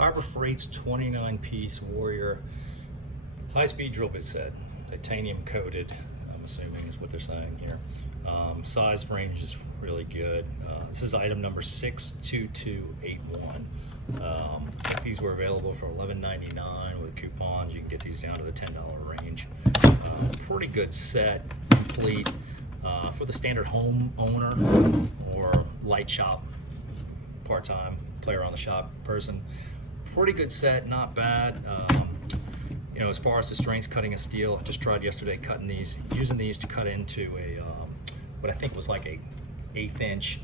Harbor Freight's 29-piece Warrior high-speed drill bit set, titanium coated, I'm assuming is what they're saying here. Size range is really good. This is item number 62281. I think these were available for $11.99 with coupons. You can get these down to the $10 range. Pretty good set, complete for the standard home owner or light shop, part-time player on the shop person. Pretty good set, not bad. You know, as far as the strengths, cutting a steel, I just tried yesterday cutting these, using these to cut into a what I think was like a 1/8 inch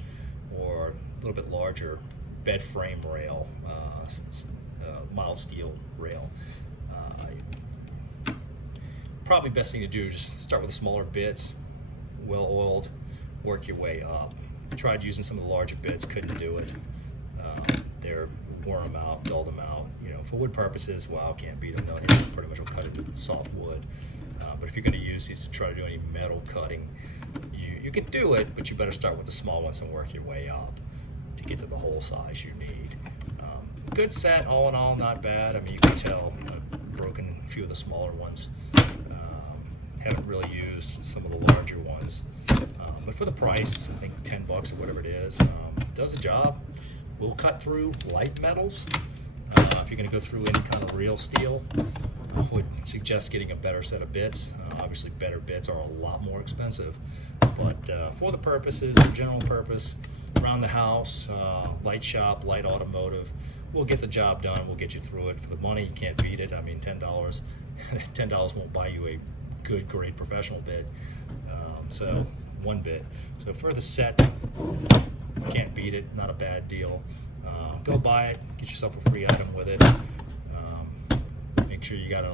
or a little bit larger bed frame rail, mild steel rail. Probably best thing to do is just start with the smaller bits, well oiled, work your way up. Tried using some of the larger bits, couldn't do it. They're wore them out, dulled them out. You know, for wood purposes, wow, can't beat them. They'll pretty much will cut into soft wood. But if you're going to use these to try to do any metal cutting, you can do it, but you better start with the small ones and work your way up to get to the whole size you need. Good set, all in all, not bad. I mean, you can tell I've broken a few of the smaller ones. Haven't really used some of the larger ones. But for the price, I think 10 bucks or whatever it is, does the job. Will cut through light metals. If you're going to go through any kind of real steel, I would suggest getting a better set of bits. Obviously, better bits are a lot more expensive. But for the purposes, general purpose, around the house, light shop, light automotive, we'll get the job done. We'll get you through it. For the money, you can't beat it. I mean, $10 won't buy you a good, great professional bit. So one bit. So for the set, can't beat it. Not a bad deal. Go buy it. Get yourself a free item with it. Make sure you got an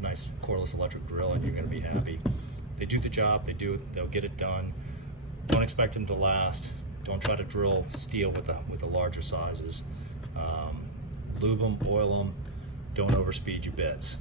nice cordless electric drill, and you're going to be happy. They do the job. They'll get it done. Don't expect them to last. Don't try to drill steel with the larger sizes. Lube them, oil them. Don't overspeed your bits.